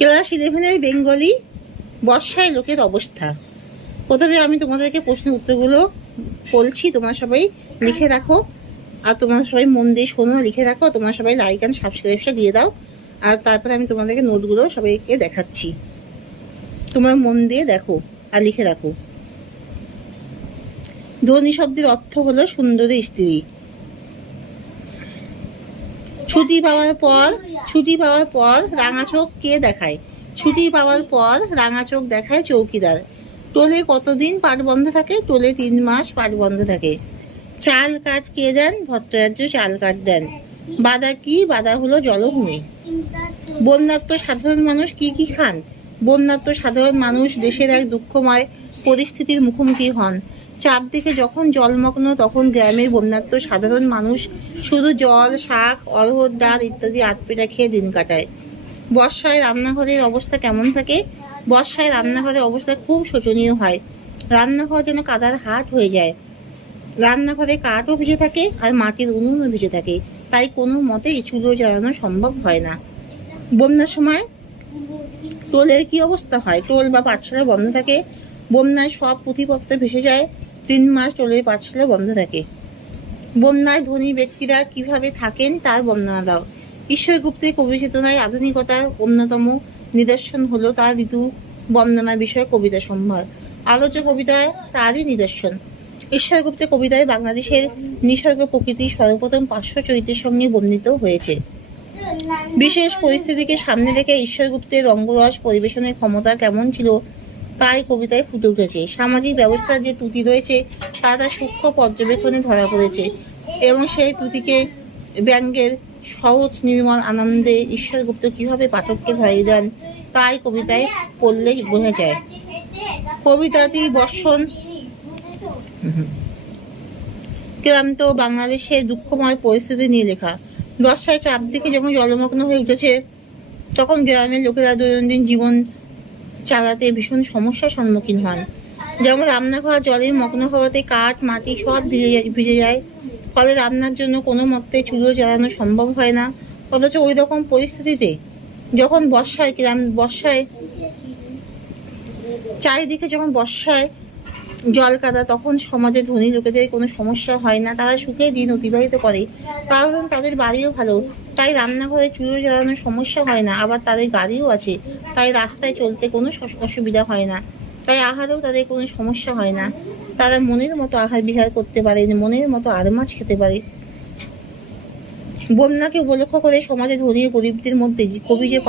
Class 11-এর Bengali বর্ষায় লোকের অবস্থা। প্রথমে আমি তোমাদেরকে প্রশ্নের উত্তরগুলো বলছি, তোমরা সবাই লিখে রাখো, আর তোমরা সবাই মন দিয়ে শোনো, লিখে রাখো। তোমরা সবাই লাইক অ্যান্ড সাবস্ক্রাইবটা দিয়ে দাও, আর তারপরে আমি তোমাদেরকে নোটগুলো সবাইকে দেখাচ্ছি। তোমরা মন দিয়ে দেখো আর লিখে রাখো। ধনী শব্দের অর্থ হলো সুন্দরী স্ত্রী। ছুটি পাওয়ার পর রাঙা চোখ কে দেখায়? ছুটি পাওয়ার পর রাঙা চোখ দেখায় চৌকিদার। টোলে কতদিন পাট বন্ধ থাকে? টোলে 3 মাস পাট বন্ধ থাকে। চাল কাঠ কে দেন? ভট্টাচার্য চাল কাঠ দেন। বাদা কি? বাদা হলো জলভূমি। বন্যাত্ম সাধারণ মানুষ কি কি খান? বন্যাত্ম সাধারণ মানুষ দেশের এক দুঃখময় পরিস্থিতির মুখোমুখি হন। চাপ দেখে যখন জলমগ্ন, তখন গ্রামের বন্যাত্ম সাধারণ মানুষ শুধু জল, শাক, অড়হর ডাল ইত্যাদি আতপেটা খেয়ে দিন কাটায়। বর্ষায় রান্নাঘরের অবস্থা কেমন থাকে? বর্ষায় রান্নাঘরের অবস্থা খুব শোচনীয় হয়। রান্নাঘর যেন কাদার হাট হয়ে যায়। রান্নাঘরে কাঠও ভিজে থাকে আর মাটির উনুনও ভিজে থাকে, তাই কোনো মতেই চুলো জ্বালানো সম্ভব হয় না। বন্যার সময় টোলের কি অবস্থা হয়? টোল বা পাঠশালা বন্ধ থাকে। বন্যায় সব পুঁথিপত্র ভেসে যায়। 3 মাস টোলের পাঠশালা বন্ধ থাকে। বন্যায় ধনী ব্যক্তিরা কিভাবে থাকেন তার বর্ণনা দাও। ঈশ্বর গুপ্তের কবি চেতনায় আধুনিকতার অন্যতম নিদর্শন হলো তার ঋতু বর্ণনা বিষয়ে কবিতা সম্ভার। আলোচ্য কবিতায় তারই নিদর্শন। ঈশ্বর গুপ্তের কবিতায় বাংলাদেশের নিসর্গ প্রকৃতি সর্বপ্রথম পার্শ্ব চরিত্রের সঙ্গে বর্ণিত হয়েছে। বিশেষ পরিস্থিতিকে সামনে রেখে ঈশ্বর গুপ্তের রঙ্গরস পরিবেশনের ক্ষমতা কেমন ছিল তাই কবিতায় ফুটে উঠেছে। সামাজিক ব্যবস্থার যে ত্রুটি রয়েছে তা তার সূক্ষ্ম পর্যবেক্ষণে ধরা পড়েছে, এবং সেই ত্রুটিকে ব্যঙ্গের সহজ নির্মল আনন্দে ঈশ্বর গুপ্ত কিভাবে পাঠককে ধরিয়ে দেন তাই কবিতায় পড়লেই বোঝা যায়। কবিতাটি বর্ষণ ক্রান্ত বাংলাদেশের দুঃখময় পরিস্থিতি নিয়ে লেখা। বর্ষায় চাপ দিকে যখন জলমগ্ন হয়ে উঠেছে, তখন গ্রামের লোকেরা দৈনন্দিন জীবন চালাতে ভীষণ সমস্যার সম্মুখীন হন। যেমন রান্নাঘর জলে মগ্ন হওয়াতে কাঠ, মাটি সব ভিজে যায়। ফলে রান্নার জন্য কোনো মতে চুলো জ্বালানো সম্ভব হয় না। অথচ ওই রকম পরিস্থিতিতে যখন বর্ষায় চারিদিকে যখন বর্ষায় জল কাদা, তখন সমাজে ধনী লোকেদের কোনো সমস্যা হয় না। তারা সুখে দিন অতিবাহিত করে, কারণ তাদের বাড়িও ভালো, তাই রান্নাঘরে চুলো জ্বালানোর সমস্যা হয় না। আবার তাদের গাড়িও আছে, তাই রাস্তায় চলতে কোনো অসুবিধা হয় না। তাই আহারেও তাদের কোনো সমস্যা হয় না। তারা মনের মতো আহার বিহার করতে পারে, মনের মতো আর মাছ খেতে পারে। বন্যাকে উপলক্ষ করে সমাজে ধনী ও গরিবদের মধ্যে কবি যে